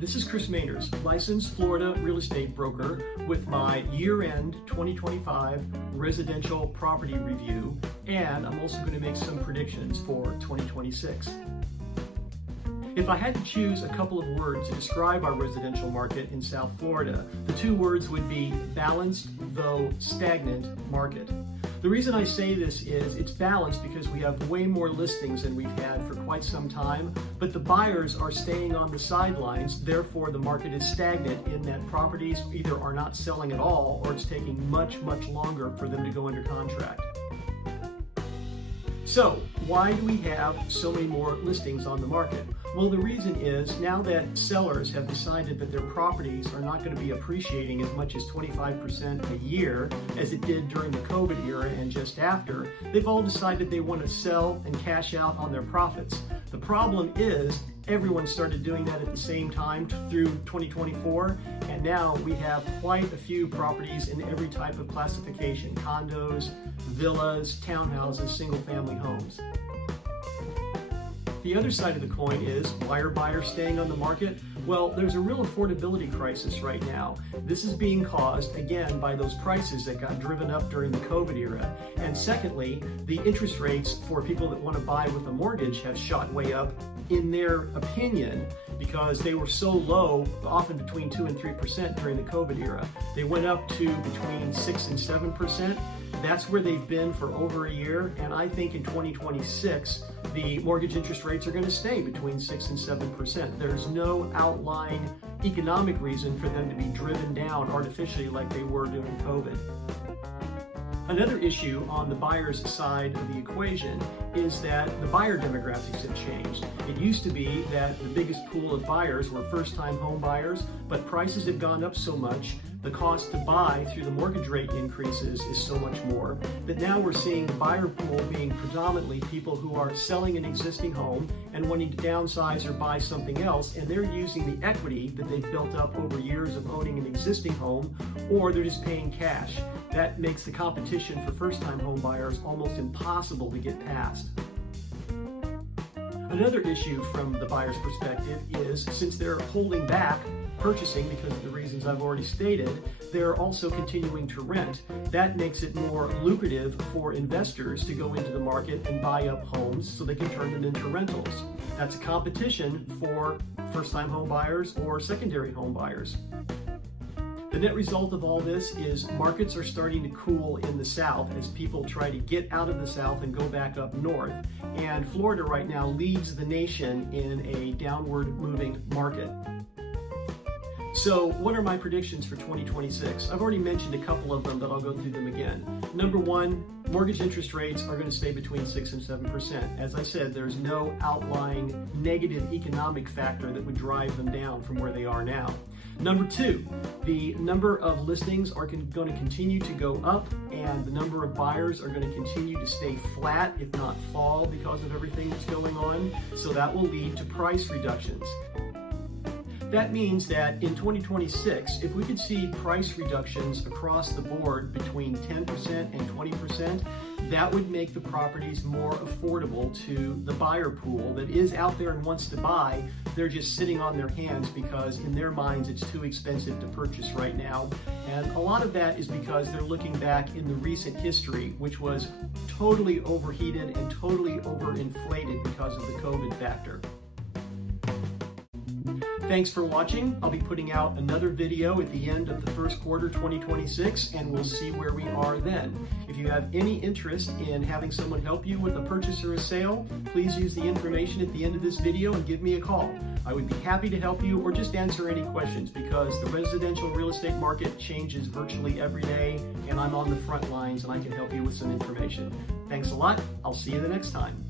This is Chris Mainers, licensed Florida real estate broker with my year-end 2025 residential property review, and I'm also going to make some predictions for 2026. If I had to choose a couple of words to describe our residential market in South Florida, the two words would be balanced, though stagnant market. The reason I say this is it's balanced because we have way more listings than we've had for quite some time, but the buyers are staying on the sidelines. Therefore, the market is stagnant in that properties either are not selling at all or it's taking much longer for them to go under contract. So, why do we have so many more listings on the market? Well, the reason is now that sellers have decided that their properties are not going to be appreciating as much as 25% a year as it did during the COVID era and just after, they've all decided they want to sell and cash out on their profits. The problem is everyone started doing that at the same time through 2024, and now we have quite a few properties in every type of classification: condos, villas, townhouses, single-family homes. The other side of the coin is, why are buyers staying on the market? Well, there's a real affordability crisis right now. This is being caused, again, by those prices that got driven up during the COVID era. And secondly, the interest rates for people that want to buy with a mortgage have shot way up, in their opinion, because they were so low, often between 2 and 3% during the COVID era. They went up to between 6 and 7%. That's where they've been for over a year, and I think in 2026, the mortgage interest rates are going to stay between 6 and 7%. There's no outlying economic reason for them to be driven down artificially like they were during COVID. Another issue on the buyer's side of the equation is that the buyer demographics have changed. It used to be that the biggest pool of buyers were first-time home buyers, but prices have gone up so much, the cost to buy through the mortgage rate increases is so much more, that now we're seeing the buyer pool being predominantly people who are selling an existing home and wanting to downsize or buy something else, and they're using the equity that they've built up over years of owning an existing home, or they're just paying cash. That makes the competition for first-time home buyers almost impossible to get past. Another issue from the buyer's perspective is, since they're holding back purchasing because of the reasons I've already stated, they're also continuing to rent. That makes it more lucrative for investors to go into the market and buy up homes so they can turn them into rentals. That's a competition for first-time home buyers or secondary home buyers. The net result of all this is markets are starting to cool in the South as people try to get out of the South and go back up north. And Florida right now leads the nation in a downward moving market. So what are my predictions for 2026? I've already mentioned a couple of them, but I'll go through them again. Number one, mortgage interest rates are going to stay between 6 and 7%. As I said, there's no outlying negative economic factor that would drive them down from where they are now. Number two, the number of listings are going to continue to go up, and the number of buyers are going to continue to stay flat, if not fall, because of everything that's going on. So that will lead to price reductions. That means that in 2026, if we could see price reductions across the board between 10% and 20%, that would make the properties more affordable to the buyer pool that is out there and wants to buy. They're just sitting on their hands because in their minds it's too expensive to purchase right now. And a lot of that is because they're looking back in the recent history, which was totally overheated and totally overinflated because of the COVID factor. Thanks for watching. I'll be putting out another video at the end of the first quarter 2026, and we'll see where we are then. If you have any interest in having someone help you with a purchase or a sale, please use the information at the end of this video and give me a call. I would be happy to help you or just answer any questions, because the residential real estate market changes virtually every day, and I'm on the front lines and I can help you with some information. Thanks a lot. I'll see you the next time.